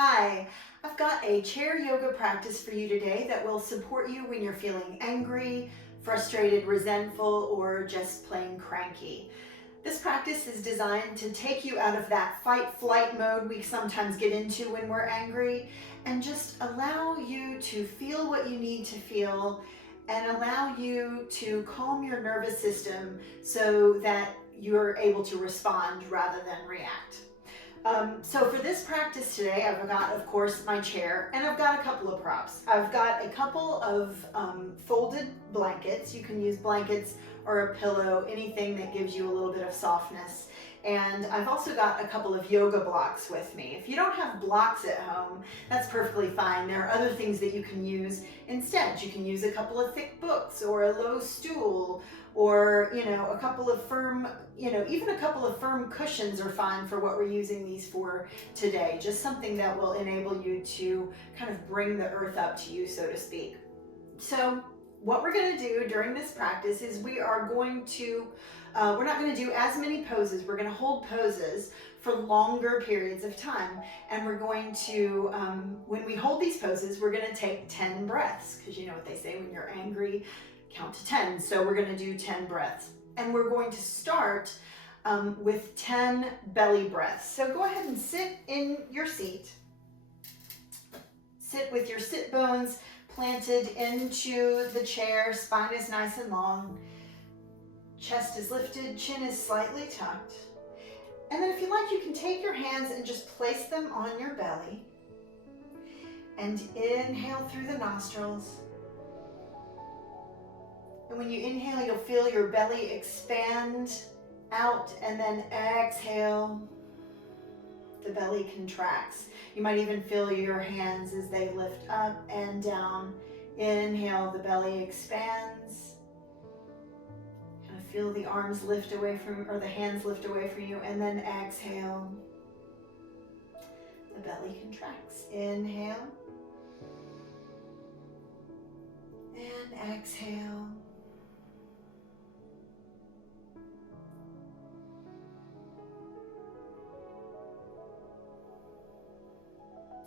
Hi, I've got a chair yoga practice for you today that will support you when you're feeling angry, frustrated, resentful, or just plain cranky. This practice is designed to take you out of that fight-flight mode we sometimes get into when we're angry and just allow you to feel what you need to feel and allow you to calm your nervous system so that you're able to respond rather than react. So for this practice today, I've got, of course, my chair, and I've got a couple of props. I've got a couple of folded blankets. You can use blankets or a pillow, anything that gives you a little bit of softness. And I've also got a couple of yoga blocks with me. If you don't have blocks at home, that's perfectly fine. There are other things that you can use instead. You can use a couple of thick books or a low stool or, a couple of firm, even a couple of firm cushions are fine for what we're using these for today. Just something that will enable you to kind of bring the earth up to you, so to speak. So what we're going to do during this practice is we are going to, we're not going to do as many poses. We're going to hold poses for longer periods of time. And we're going to, when we hold these poses, we're going to take 10 breaths. Because you know what they say, when you're angry, count to 10. So we're going to do 10 breaths. And we're going to start with 10 belly breaths. So go ahead and sit in your seat. Sit with your sit bones planted into the chair, spine is nice and long, chest is lifted, chin is slightly tucked. And then if you like, you can take your hands and just place them on your belly. And inhale through the nostrils. And when you inhale, you'll feel your belly expand out, and then exhale, the belly contracts. You might even feel your hands as they lift up and down. Inhale, the belly expands. Kind of feel the arms lift away from, or the hands lift away from you, and then exhale. The belly contracts. Inhale. And exhale.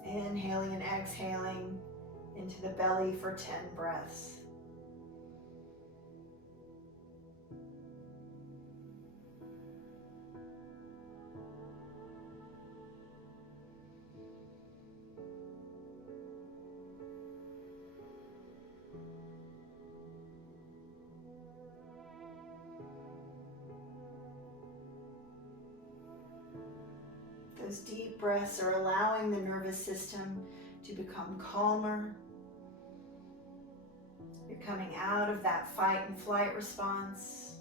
Inhaling and exhaling into the belly for 10 breaths. Those deep breaths are allowing the nervous system to become calmer. You're coming out of that fight and flight response.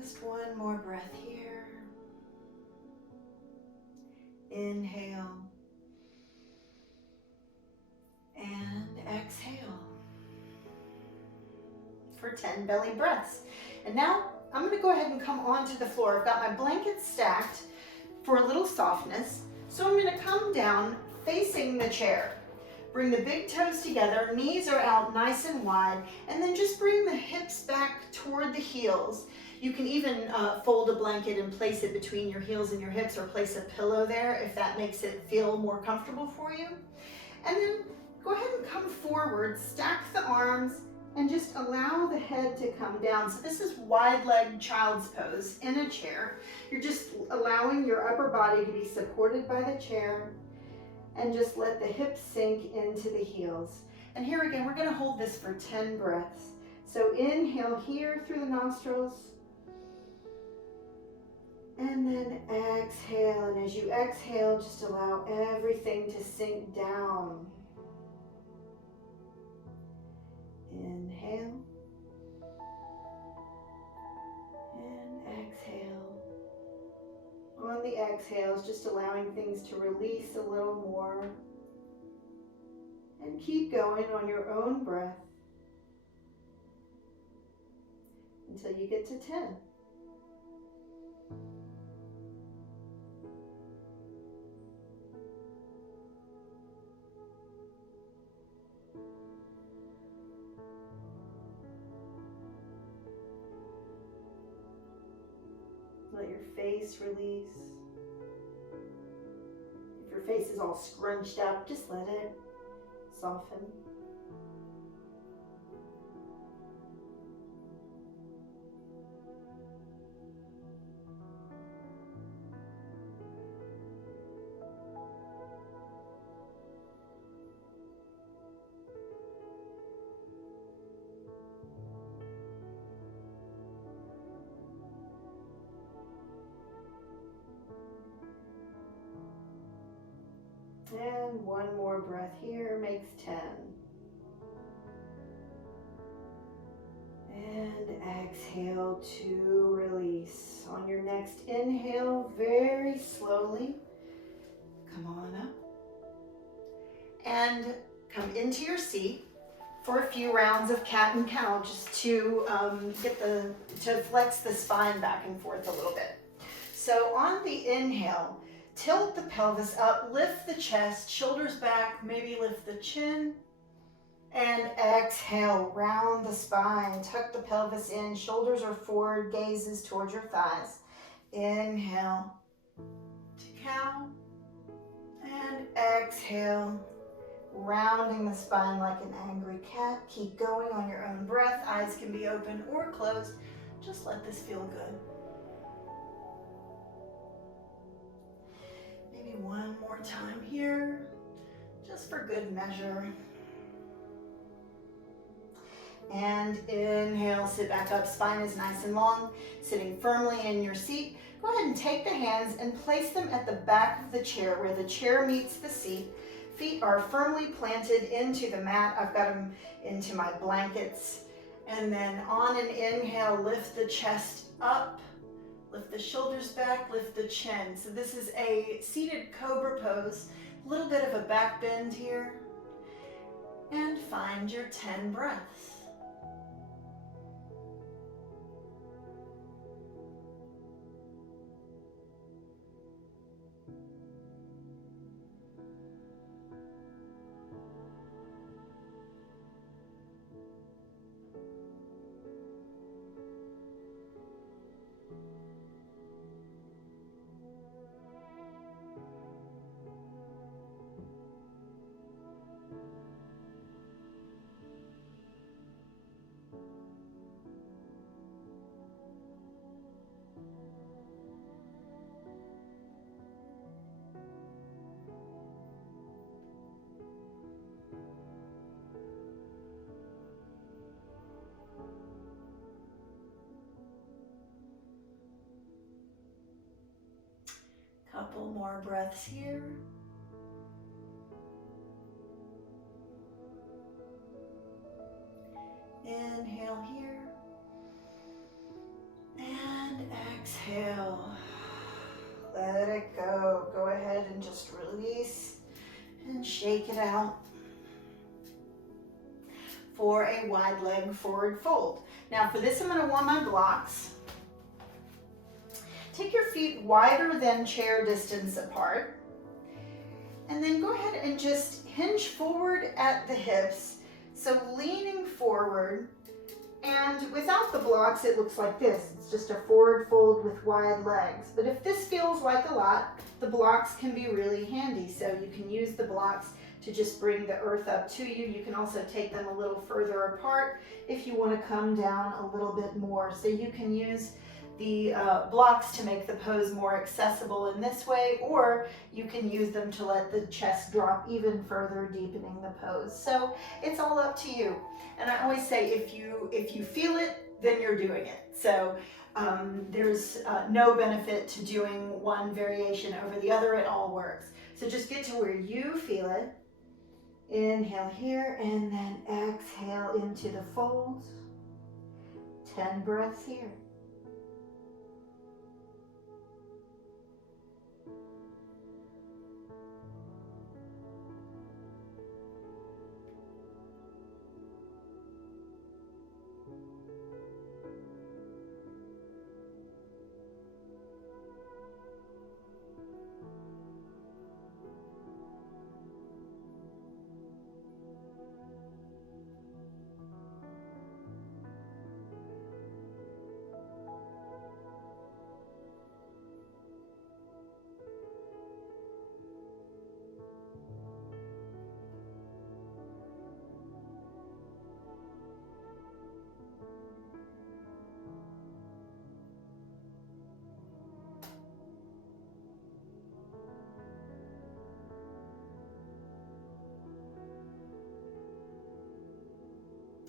Just one more breath here. Inhale and exhale. For 10 belly breaths. And now I'm going to go ahead and come onto the floor. I've got my blankets stacked for a little softness. So I'm going to come down facing the chair. Bring the big toes together, knees are out nice and wide, and then just bring the hips back toward the heels. You can even fold a blanket and place it between your heels and your hips, or place a pillow there if that makes it feel more comfortable for you. And then go ahead and come forward, stack the arms, and just allow the head to come down. So this is wide-legged child's pose in a chair. You're just allowing your upper body to be supported by the chair, and just let the hips sink into the heels. And here again, we're going to hold this for 10 breaths. So inhale here through the nostrils, and then exhale. And as you exhale, just allow everything to sink down. Inhale and exhale. On the exhales, just allowing things to release a little more. And keep going on your own breath until you get to 10. Let your face release. If your face is all scrunched up, just let it soften. And one more breath here makes 10. And exhale to release. On your next inhale, very slowly, come on up. And come into your seat for a few rounds of cat and cow, just to flex the spine back and forth a little bit. So on the inhale, tilt the pelvis up, lift the chest, shoulders back, maybe lift the chin. And exhale, round the spine, tuck the pelvis in, shoulders are forward, gazes towards your thighs. Inhale to cow, and exhale, rounding the spine like an angry cat. Keep going on your own breath. Eyes can be open or closed. Just let this feel good. Maybe one more time here, just for good measure. And inhale, sit back up, spine is nice and long, sitting firmly in your seat. Go ahead and take the hands and place them at the back of the chair where the chair meets the seat. Feet are firmly planted into the mat. I've got them into my blankets. And then on an inhale, lift the chest up, lift the shoulders back, lift the chin. So this is a seated Cobra pose, a little bit of a back bend here. And find your 10 breaths. Couple more breaths here. Inhale here. And exhale. Let it go. Go ahead and just release and shake it out for a wide leg forward fold. Now for this, I'm going to warm my blocks. Take your feet wider than chair distance apart. And then go ahead and just hinge forward at the hips. So leaning forward, and without the blocks, it looks like this. It's just a forward fold with wide legs. But if this feels like a lot, the blocks can be really handy. So you can use the blocks to just bring the earth up to you. You can also take them a little further apart if you want to come down a little bit more. So you can use the blocks to make the pose more accessible in this way, or you can use them to let the chest drop even further, deepening the pose. So it's all up to you. And I always say, if you feel it, then you're doing it. So there's no benefit to doing one variation over the other. It all works. So just get to where you feel it. Inhale here, and then exhale into the folds. 10 breaths here.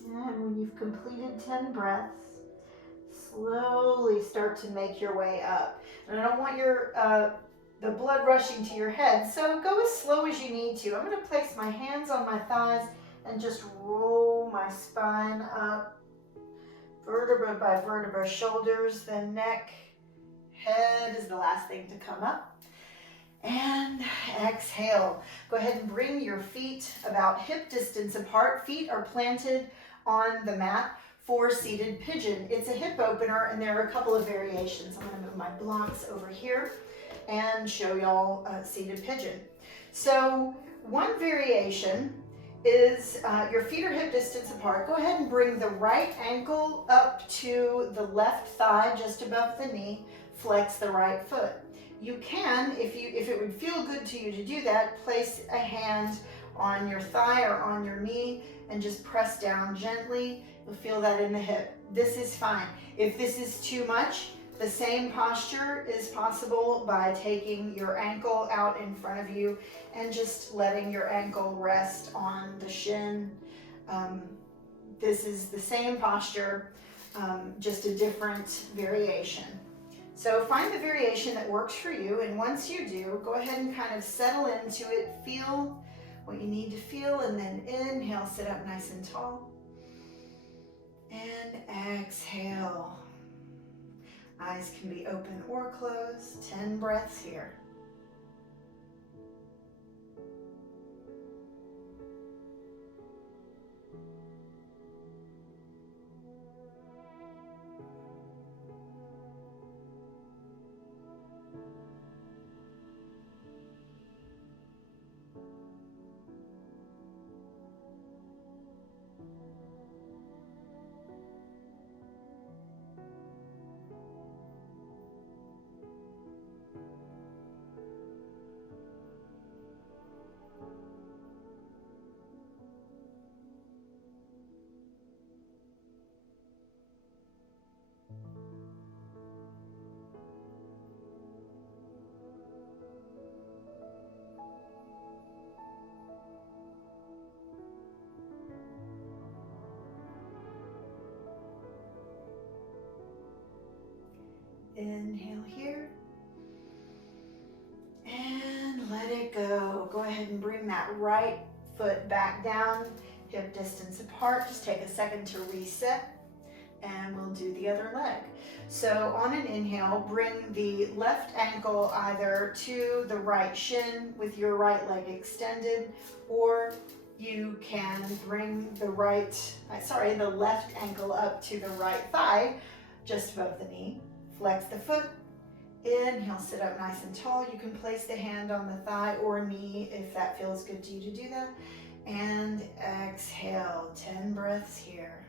And when you've completed 10 breaths, slowly start to make your way up. And I don't want the blood rushing to your head, so go as slow as you need to. I'm going to place my hands on my thighs and just roll my spine up, vertebra by vertebra, shoulders, then neck, head is the last thing to come up. And exhale. Go ahead and bring your feet about hip distance apart. Feet are planted on the mat for seated pigeon. It's a hip opener, and there are a couple of variations. I'm going to move my blocks over here and show y'all seated pigeon. So one variation is your feet are hip distance apart. Go ahead and bring the right ankle up to the left thigh just above the knee. Flex the right foot. You can, if it would feel good to you to do that, place a hand on your thigh or on your knee and just press down gently. You'll feel that in the hip. This is fine. If this is too much, the same posture is possible by taking your ankle out in front of you and just letting your ankle rest on the shin. This is the same posture, just a different variation. So find the variation that works for you, and once you do, go ahead and kind of settle into it. Feel what you need to feel, and then inhale, sit up nice and tall. And exhale. Eyes can be open or closed. 10 breaths here. Inhale here. And let it go. Go ahead and bring that right foot back down, hip distance apart. Just take a second to reset, and we'll do the other leg. So on an inhale, bring the left ankle either to the right shin with your right leg extended, or you can bring the left ankle up to the right thigh, just above the knee. Flex the foot. Inhale, sit up nice and tall. You can place the hand on the thigh or knee if that feels good to you to do that. And exhale, 10 breaths here.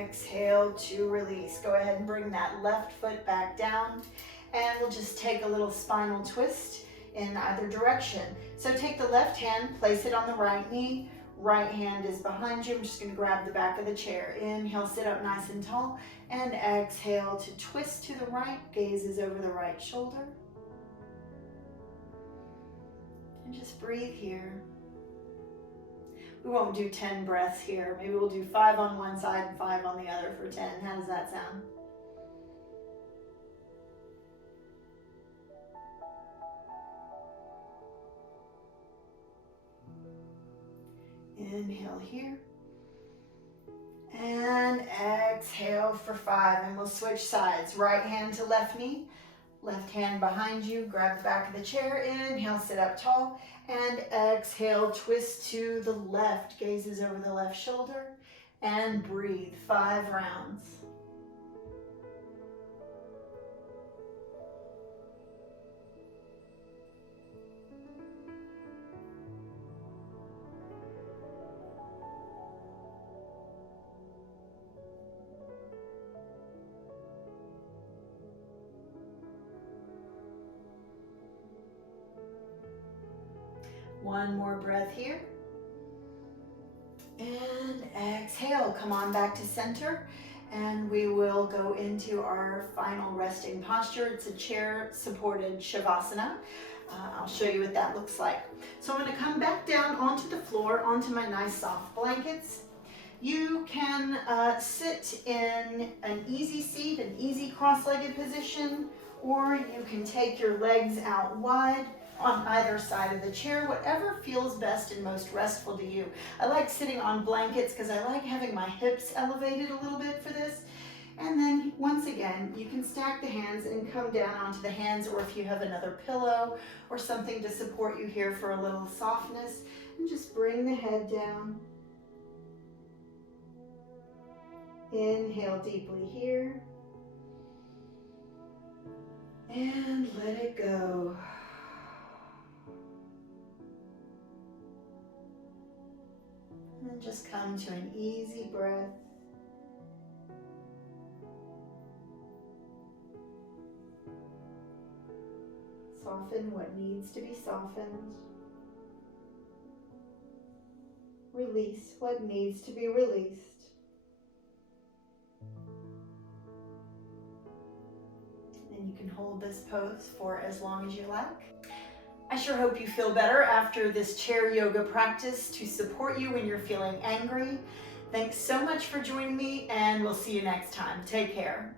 Exhale to release. Go ahead and bring that left foot back down, and we'll just take a little spinal twist in either direction. So take the left hand, place it on the right knee. Right hand is behind you. I'm just going to grab the back of the chair. Inhale, sit up nice and tall, and exhale to twist to the right. Gaze is over the right shoulder. And just breathe here. We won't do 10 breaths here. Maybe we'll do 5 on one side and 5 on the other for 10. How does that sound? Inhale here. And exhale for 5. And we'll switch sides. Right hand to left knee. Left hand behind you. Grab the back of the chair. Inhale, sit up tall. And exhale, twist to the left. Gazes over the left shoulder. And breathe. 5 rounds. One more breath here. And exhale, come on back to center. And we will go into our final resting posture. It's a chair supported Shavasana. I'll show you what that looks like. So I'm going to come back down onto the floor, onto my nice soft blankets. You can sit in an easy seat, an easy cross-legged position, or you can take your legs out wide on either side of the chair, whatever feels best and most restful to you. I like sitting on blankets because I like having my hips elevated a little bit for this. And then once again, you can stack the hands and come down onto the hands, or if you have another pillow or something to support you here for a little softness, and just bring the head down. Inhale deeply here. And let it go. And just come to an easy breath. Soften what needs to be softened. Release what needs to be released. And you can hold this pose for as long as you like. I sure hope you feel better after this chair yoga practice to support you when you're feeling angry. Thanks so much for joining me, and we'll see you next time. Take care.